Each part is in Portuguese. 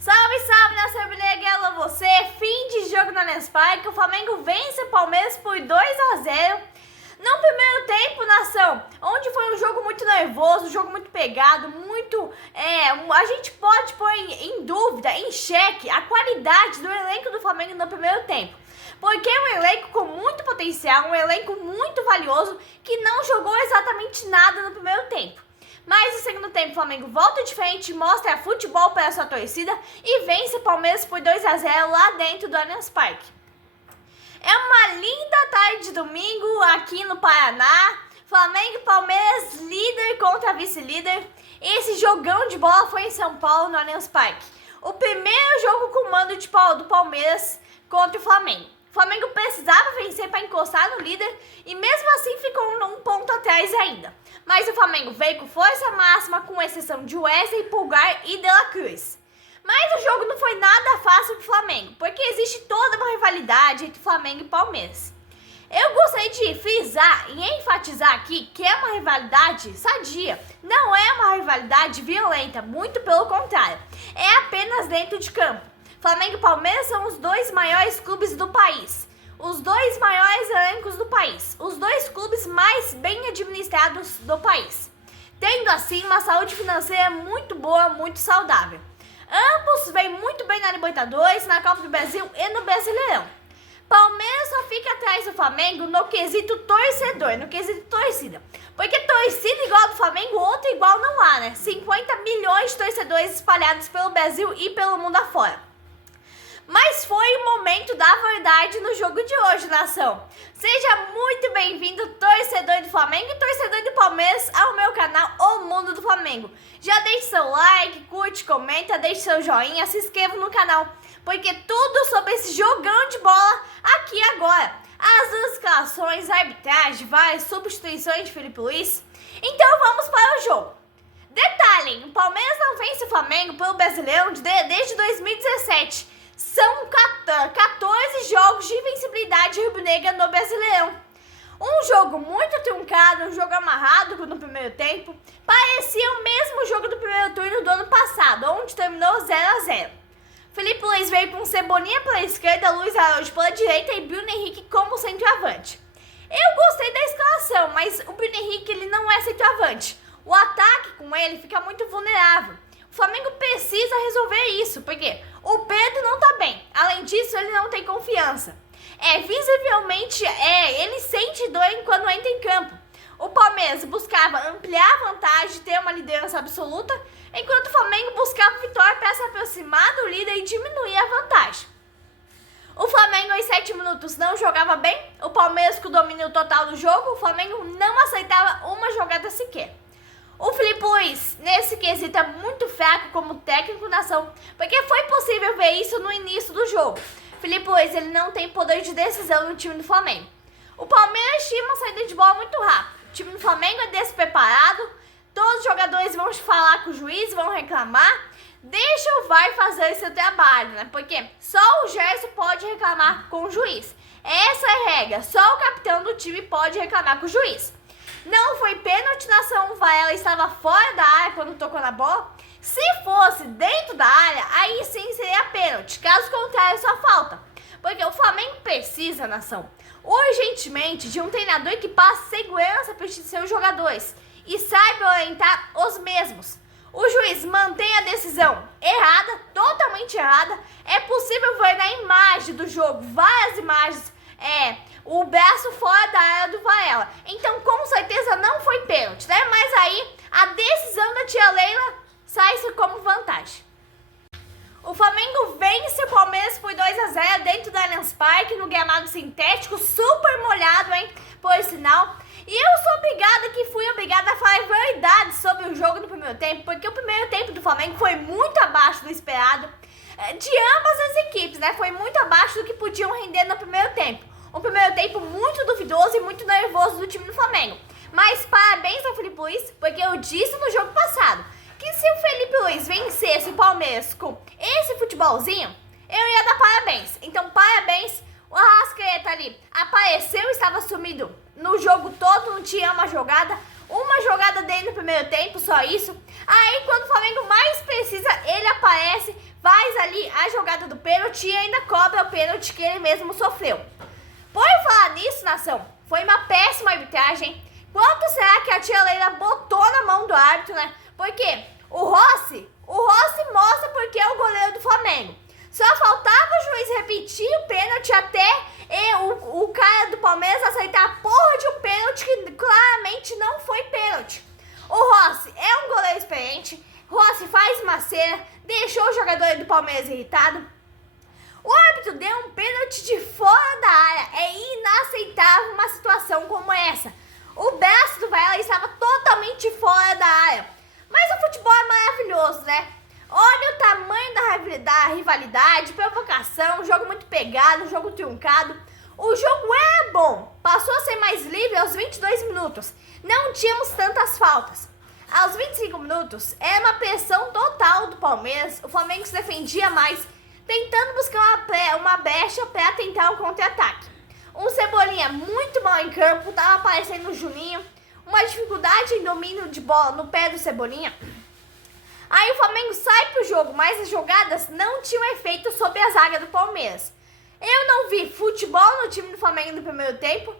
Salve, salve, nação rubro-negra, você, fim de jogo no Allianz Parque, o Flamengo vence o Palmeiras por 2-0. No primeiro tempo, nação, onde foi um jogo muito nervoso, um jogo muito pegado, a gente pode pôr em dúvida, em xeque, a qualidade do elenco do Flamengo no primeiro tempo. Porque é um elenco com muito potencial, um elenco muito valioso, que não jogou exatamente nada no primeiro tempo. Mas no segundo tempo, o Flamengo volta de frente, mostra futebol para a sua torcida e vence o Palmeiras por 2-0 lá dentro do Allianz Parque. É uma linda tarde de domingo aqui no Paraná. Flamengo e Palmeiras, líder contra vice-líder. Esse jogão de bola foi em São Paulo, no Allianz Parque. O primeiro jogo com o mando do Palmeiras contra o Flamengo. O Flamengo precisava vencer para encostar no líder e mesmo assim ficou um ponto atrás ainda. Mas o Flamengo veio com força máxima, com exceção de Wesley, Pulgar e De La Cruz. Mas o jogo não foi nada fácil para o Flamengo, porque existe toda uma rivalidade entre Flamengo e Palmeiras. Eu gostaria de frisar e enfatizar aqui que é uma rivalidade sadia, não é uma rivalidade violenta, muito pelo contrário, é apenas dentro de campo. Flamengo e Palmeiras são os dois maiores clubes do país, os dois maiores elencos do país, os dois clubes mais bem administrados do país, tendo assim uma saúde financeira muito boa, muito saudável. Ambos vêm muito bem na Libertadores, na Copa do Brasil e no Brasileirão. Palmeiras só fica atrás do Flamengo no quesito torcedor, no quesito torcida. Porque torcida igual a do Flamengo, outra igual não há, né? 50 milhões de torcedores espalhados pelo Brasil e pelo mundo afora. Mas foi o momento da verdade no jogo de hoje, nação. Seja muito bem-vindo, torcedor do Flamengo e torcedor do Palmeiras, ao meu canal O Mundo do Flamengo. Já deixe seu like, curte, comenta, deixe seu joinha, se inscreva no canal, porque tudo sobre esse jogão de bola aqui agora. As escalações, a arbitragem, várias substituições de Felipe Luiz. Então vamos para o jogo. Detalhe, o Palmeiras não vence o Flamengo pelo Brasileirão desde 2017. São 14 jogos de invencibilidade rubro-negra no Brasileirão. Um jogo muito truncado, um jogo amarrado no primeiro tempo. Parecia o mesmo jogo do primeiro turno do ano passado, onde terminou 0-0. Felipe Luiz veio com Cebolinha pela esquerda, Luiz Araújo pela direita e Bruno Henrique como centroavante. Eu gostei da escalação, mas o Bruno Henrique ele não é centroavante. O ataque com ele fica muito vulnerável. O Flamengo precisa resolver isso, porque o Pedro não tá bem. Além disso, ele não tem confiança. Visivelmente, ele sente dor quando entra em campo. O Palmeiras buscava ampliar a vantagem, ter uma liderança absoluta, enquanto o Flamengo buscava vitória para se aproximar do líder e diminuir a vantagem. O Flamengo em 7 minutos não jogava bem, o Palmeiras com o domínio total do jogo, o Flamengo não aceitava uma jogada sequer. O Felipe Luiz, nesse quesito, é muito fraco como técnico nação, porque foi possível ver isso no início do jogo. Felipe Luiz, ele não tem poder de decisão no time do Flamengo. O Palmeiras tinha uma saída de bola muito rápida. O time do Flamengo é despreparado, todos os jogadores vão falar com o juiz, vão reclamar. Deixa o VAR fazer esse trabalho, né? Porque só o Gerson pode reclamar com o juiz. Essa é a regra, só o capitão do time pode reclamar com o juiz. Não foi pênalti, nação, ela estava fora da área quando tocou na bola. Se fosse dentro da área, aí sim seria pênalti, caso contrário, só falta. Porque o Flamengo precisa, nação, urgentemente de um treinador que passe segurança para os seus jogadores e saiba orientar os mesmos. O juiz mantém a decisão errada, totalmente errada. É possível ver na imagem do jogo, várias imagens, o braço fora da área do Varela. Então, com certeza, não foi pênalti, né? Mas aí, a decisão da tia Leila sai-se como vantagem. O Flamengo vence o Palmeiras por 2-0 dentro do Allianz Parque, no gramado sintético, super molhado, hein? Por sinal. E eu fui obrigada a falar verdade sobre o jogo no primeiro tempo, porque o primeiro tempo do Flamengo foi muito abaixo do esperado de ambas as equipes, né? Foi muito abaixo do que podiam render no primeiro tempo. Um primeiro tempo muito duvidoso e muito nervoso do time do Flamengo. Mas parabéns ao Felipe Luiz, porque eu disse no jogo passado que se o Felipe Luiz vencesse o Palmeiras com esse futebolzinho, eu ia dar parabéns. Então parabéns, o Arrascaeta ali apareceu, estava sumido no jogo todo, não tinha uma jogada dele no primeiro tempo, só isso. Aí quando o Flamengo mais precisa, ele aparece, faz pênalti e ainda cobra o pênalti que ele mesmo sofreu. Por falar nisso, nação, foi uma péssima arbitragem. Quanto será que a tia Leila botou na mão do árbitro, né? Porque o Rossi mostra porque é o goleiro do Flamengo. Só faltava o juiz repetir o pênalti até o cara do Palmeiras aceitar a porra de um pênalti que claramente não foi pênalti. O Rossi é um goleiro experiente, Rossi faz uma cera, deixou o jogador do Palmeiras irritado. O árbitro deu um pênalti de fora da área. É inaceitável uma situação como essa. O braço do Varela estava totalmente fora da área. Mas o futebol é maravilhoso, né? Olha o tamanho da rivalidade, provocação, jogo muito pegado, jogo truncado. O jogo era bom, passou a ser mais livre aos 22 minutos. Não tínhamos tantas faltas. Aos 25 minutos, era uma pressão total do Palmeiras. O Flamengo se defendia mais, tentando buscar uma brecha para tentar um contra-ataque. Um Cebolinha muito mal em campo, estava aparecendo o Juninho. Uma dificuldade em domínio de bola no pé do Cebolinha. Aí o Flamengo sai pro jogo, mas as jogadas não tinham efeito sobre a zaga do Palmeiras. Eu não vi futebol no time do Flamengo no primeiro tempo.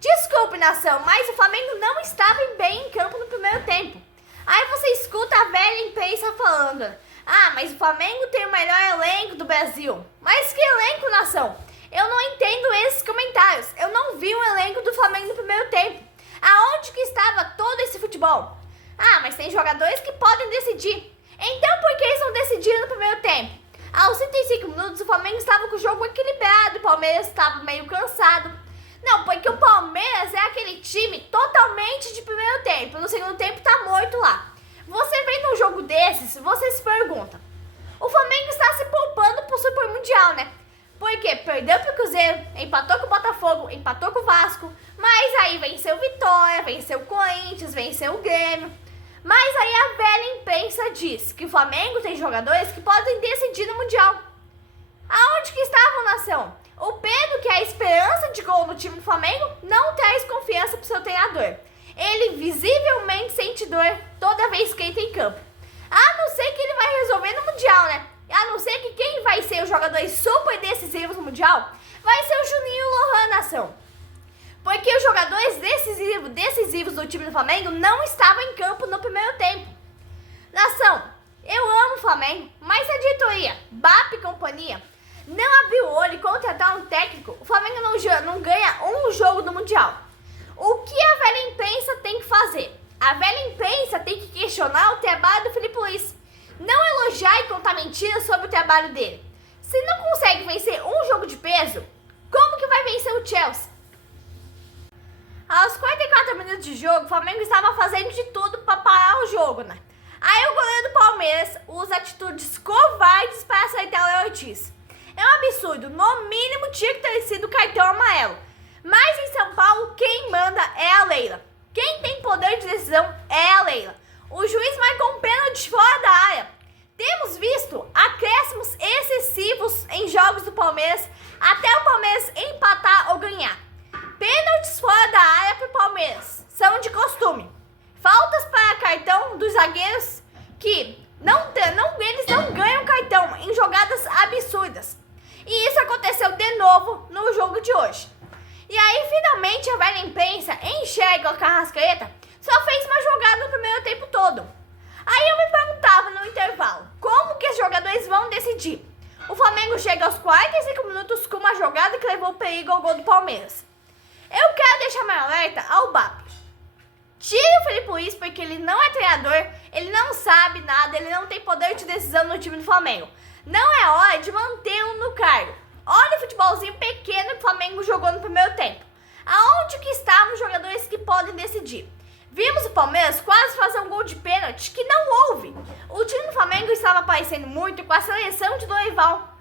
Desculpe, nação, mas o Flamengo não estava bem em campo no primeiro tempo. Aí você escuta a velha imprensa falando: ah, mas o Flamengo tem o melhor elenco do Brasil. Mas que elenco, nação? Eu não entendo esses comentários. Eu não vi o elenco do Flamengo no primeiro tempo. Aonde que estava todo esse futebol? Ah, mas tem jogadores que podem decidir. Então por que eles não decidiram no primeiro tempo? Aos 35 minutos o Flamengo estava com o jogo equilibrado, o Palmeiras estava meio cansado. Não, porque o Palmeiras é aquele time totalmente de primeiro tempo. No segundo tempo tá morto lá. Você vem num jogo desses, você se pergunta: o Flamengo está se poupando pro Super Mundial, né? Porque perdeu pro Cruzeiro, empatou com o Botafogo, empatou com o Vasco, mas aí venceu o Vitória, venceu o Corinthians, venceu o Grêmio. Mas aí a velha imprensa diz que o Flamengo tem jogadores que podem decidir no Mundial. Aonde que estavam, nação? O Pedro, que é a esperança de gol no time do Flamengo, não traz confiança pro seu treinador. Ele visivelmente sente dor toda vez que entra em campo. A não ser que ele vai resolver no Mundial, né? A não ser que quem vai ser os jogadores super decisivos no Mundial vai ser o Juninho Lohan, nação. Porque os jogadores decisivos do time do Flamengo não estavam em campo no primeiro tempo. Nação, eu amo o Flamengo, mas a diretoria, BAP e companhia, não abriu o olho e contratar um técnico, o Flamengo não ganha um jogo do Mundial. O que a velha imprensa tem que fazer? A velha imprensa tem que questionar o trabalho do Filipe Luís. Não elogiar e contar mentiras sobre o trabalho dele. Se não consegue vencer um jogo de peso, como que vai vencer o Chelsea? Aos 44 minutos de jogo, o Flamengo estava fazendo de tudo para parar o jogo, né? Aí o goleiro do Palmeiras usa atitudes covardes para aceitar o Léo Ortiz. É um absurdo, no mínimo tinha que ter sido cartão amarelo. Mas em São Paulo, quem manda é a Leila. Quem tem poder de decisão é a Leila. O juiz marcou um pênalti fora da área. Temos visto acréscimos excessivos em jogos do Palmeiras até o Palmeiras empatar ou ganhar. Pênaltis fora da área para o Palmeiras são de costume. Faltas para cartão dos zagueiros que eles não ganham cartão em jogadas absurdas. E isso aconteceu de novo no jogo de hoje. E aí finalmente a velha imprensa enxerga o Arrascaeta só fez uma jogada no primeiro tempo todo. Aí eu me perguntava no intervalo, como que os jogadores vão decidir? O Flamengo chega aos 45 minutos com uma jogada que levou perigo ao gol do Palmeiras. Eu quero deixar meu alerta ao BAP. Tire o Filipe Luís porque ele não é treinador, ele não sabe nada, ele não tem poder de decisão no time do Flamengo. Não é hora de mantê-lo no cargo. Olha o futebolzinho pequeno que o Flamengo jogou no primeiro tempo. Aonde que estavam os jogadores que podem decidir? Vimos o Palmeiras quase fazer um gol de pênalti que não houve. O time do Flamengo estava aparecendo muito com a seleção de Dorival.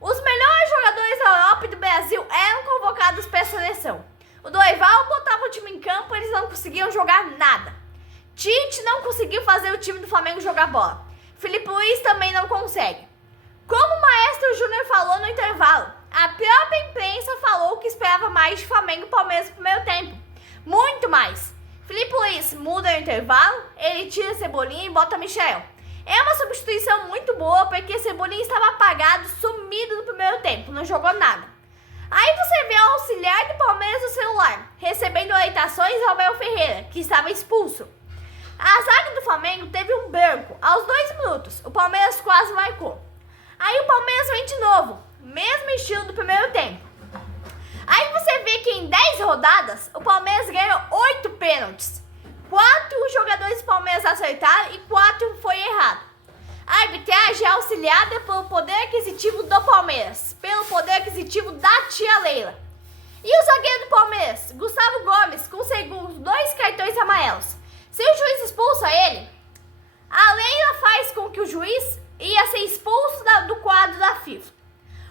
Os melhores jogadores da Europa e do Brasil eram convocados para a seleção. O Dorival botava o time em campo e eles não conseguiam jogar nada. Tite não conseguiu fazer o time do Flamengo jogar bola. Filipe Luís também não consegue. Como o Maestro Júnior falou no intervalo, a própria imprensa falou que esperava mais de Flamengo e Palmeiras no primeiro tempo. Muito mais. Filipe Luís muda no intervalo, ele tira Cebolinha e bota Michel. É uma substituição muito boa, porque Cebolinha estava apagado, sumido no primeiro tempo, não jogou nada. Aí você vê o auxiliar do Palmeiras no celular, recebendo orientações ao Abel Ferreira, que estava expulso. A zaga do Flamengo teve um branco aos 2 minutos, o Palmeiras quase marcou. Aí o Palmeiras vem de novo, mesmo estilo do primeiro tempo. Aí você vê que em 10 rodadas, o Palmeiras ganhou 8 pênaltis. 4 jogadores do Palmeiras acertaram e 4 foi errado. A arbitragem é auxiliada pelo poder aquisitivo do Palmeiras, pelo poder aquisitivo da tia Leila. E o zagueiro do Palmeiras, Gustavo Gomes, conseguiu 2 cartões amarelos. Se o juiz expulsa ele, a Leila faz com que o juiz ia ser expulso do quadro da FIFA.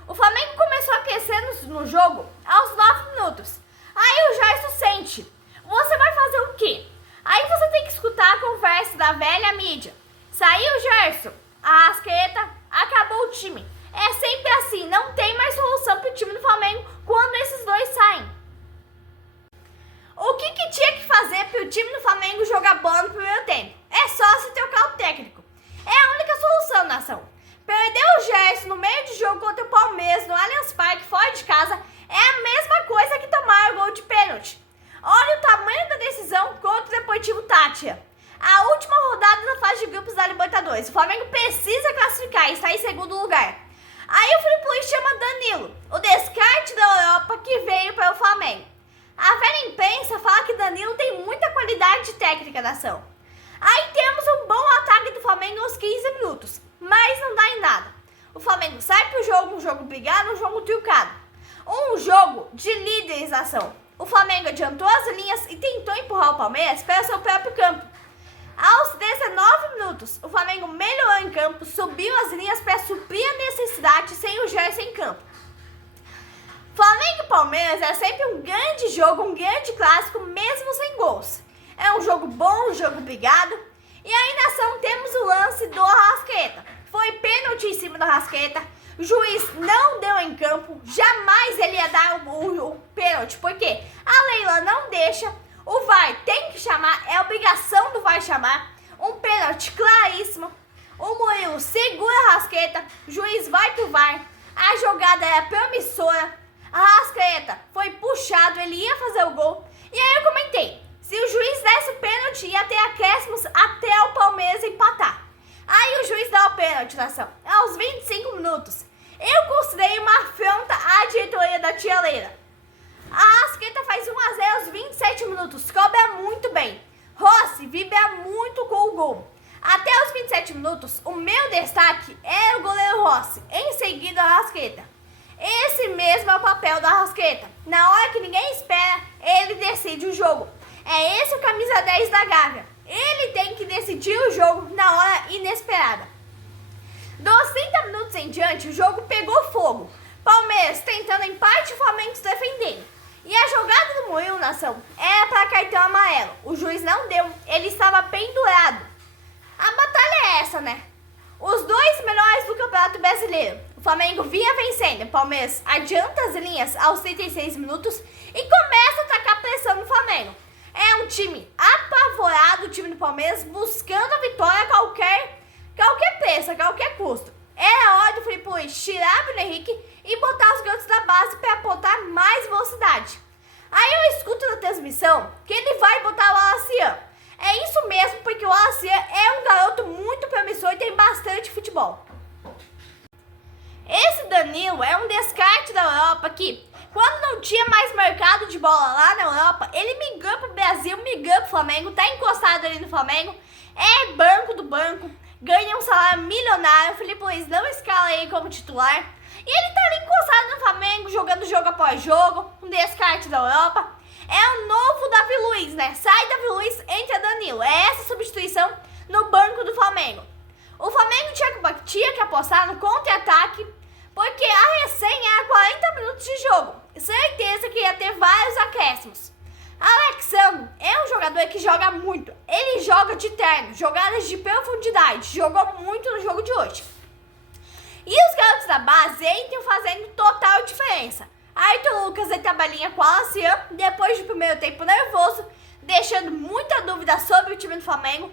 O Flamengo começou a crescer no jogo aos 9 minutos. Aí o Gerson sente, você vai fazer o quê? Aí você tem que escutar a conversa da velha mídia. Saiu o Gerson, a Arrascaeta, acabou o time. É sempre assim, não tem mais solução para o time do Flamengo quando esses dois saem. O que tinha que fazer para o time do Flamengo jogar bola no primeiro tempo? É só se trocar o técnico. É a única solução, nação. Perder o Gerson no meio de jogo contra o Palmeiras no Allianz Parque, fora de casa, é a mesma coisa que tomar o gol de pênalti. Olha o tamanho da decisão contra o Deportivo Táchira. A última rodada da fase de grupos da Libertadores. O Flamengo precisa classificar e está em segundo lugar. Aí o Felipe Luiz chama Danilo, o descarte da Europa que veio para o Flamengo. A velha imprensa fala que Danilo tem muita qualidade técnica na ação. Aí temos um bom ataque do Flamengo aos 15 minutos, mas não dá em nada. O Flamengo sai pro jogo, um jogo brigado, um jogo truncado. Um jogo de liderização. O Flamengo adiantou as linhas e tentou empurrar o Palmeiras para seu próprio campo. Aos 19 minutos, o Flamengo melhorou em campo, subiu as linhas para suprir a necessidade sem o Gerson em campo. Flamengo e Palmeiras é sempre um grande jogo, um grande clássico, mesmo sem gols. É um jogo bom, um jogo brigado. E aí, nação, temos o lance do Arrascaeta. Foi pênalti em cima do Arrascaeta. O juiz não deu em campo. Jamais ele ia dar o pênalti, porque a Leila não deixa. O VAR tem que chamar, é obrigação do VAR chamar. Um pênalti claríssimo. O Murilo segura a Arrascaeta. O juiz vai pro VAR. A jogada era promissora. A Arrascaeta foi puxado, ele ia fazer o gol. E aí eu comentei, se o juiz desse o pênalti, ia ter acréscimos até o Palmeiras empatar. Aí o juiz dá o pênalti, nação, aos 25 minutos. Eu considerei uma afronta à diretoria da tia Leila. A Arrascaeta faz 1-0 aos 27 minutos, cobra muito bem. Rossi vibra muito com o gol. Até os 27 minutos, o meu destaque era o goleiro Rossi, em seguida a Arrascaeta. Esse mesmo é o papel do Arrascaeta. Na hora que ninguém espera, ele decide o jogo. É esse o camisa 10 da Gávea. Ele tem que decidir o jogo na hora inesperada. Dos 30 minutos em diante, o jogo pegou fogo. Palmeiras tentando empate e o Flamengo se defendendo. E a jogada do Murilo, nação, era para cartão amarelo. O juiz não deu, ele estava pendurado. A batalha é essa, né? Os dois melhores do Campeonato Brasileiro. O Flamengo vinha vencendo, o Palmeiras adianta as linhas aos 36 minutos e começa a atacar pressão no Flamengo. É um time apavorado, o time do Palmeiras, buscando a vitória a qualquer preço, a qualquer custo. Era hora do Felipe Luiz tirar o Bruno Henrique e botar os garotos da base para apontar mais velocidade. Aí eu escuto na transmissão que ele vai botar o Alacian. É isso mesmo, porque o Alacian é um garoto muito promissor e tem bastante futebol. Esse Danilo é um descarte da Europa que, quando não tinha mais mercado de bola lá na Europa, ele migrou pro Brasil, migrou pro Flamengo, tá encostado ali no Flamengo, é banco do banco, ganha um salário milionário, o Felipe Luiz não escala ele como titular, e ele tá ali encostado no Flamengo, jogando jogo após jogo, um descarte da Europa. É o novo Davi Luiz, né? Sai Davi Luiz, entra Danilo. É essa substituição no banco do Flamengo. O Flamengo tinha que apostar no contra-ataque, porque a recém era 40 minutos de jogo. Certeza que ia ter vários acréscimos. Alexandre é um jogador que joga muito. Ele joga de terno, jogadas de profundidade. Jogou muito no jogo de hoje. E os garotos da base entram fazendo total diferença. Arthur Lucas e trabalhinha com a Alacian, depois do primeiro tempo nervoso, deixando muita dúvida sobre o time do Flamengo.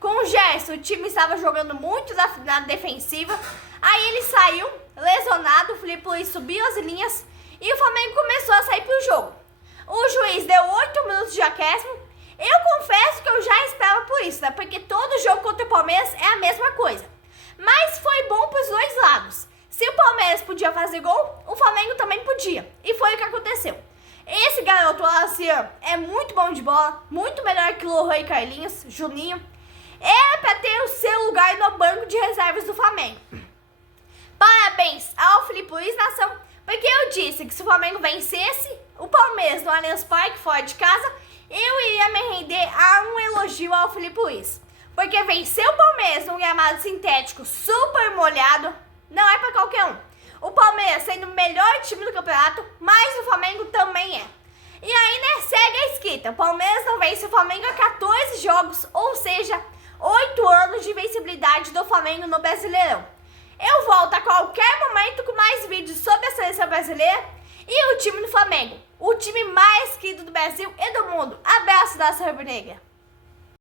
Com o Gerson, o time estava jogando muito na defensiva. Aí ele saiu lesionado, o Filipe Luís subiu as linhas e o Flamengo começou a sair pro jogo. O juiz deu 8 minutos de acréscimo. Eu confesso que eu já esperava por isso, né? Porque todo jogo contra o Palmeiras é a mesma coisa. Mas foi bom pros dois lados. Se o Palmeiras podia fazer gol, o Flamengo também podia. E foi o que aconteceu. Esse garoto, o Alacian, é muito bom de bola, muito melhor que o Lohan e Carlinhos, Juninho. É para ter o seu lugar no banco de reservas do Flamengo. Parabéns ao Filipe Luís, nação, porque eu disse que se o Flamengo vencesse o Palmeiras no Allianz Parque, fora de casa, eu iria me render a um elogio ao Filipe Luís. Porque vencer o Palmeiras num gramado sintético super molhado não é para qualquer um. O Palmeiras sendo o melhor time do campeonato, mas o Flamengo também é. E aí, né, segue a escrita. O Palmeiras não vence o Flamengo há 14 jogos, ou seja, 8 anos de invencibilidade do Flamengo no Brasileirão. Eu volto a qualquer momento com mais vídeos sobre a seleção brasileira e o time do Flamengo, o time mais querido do Brasil e do mundo. Abraço da Rubro Negra.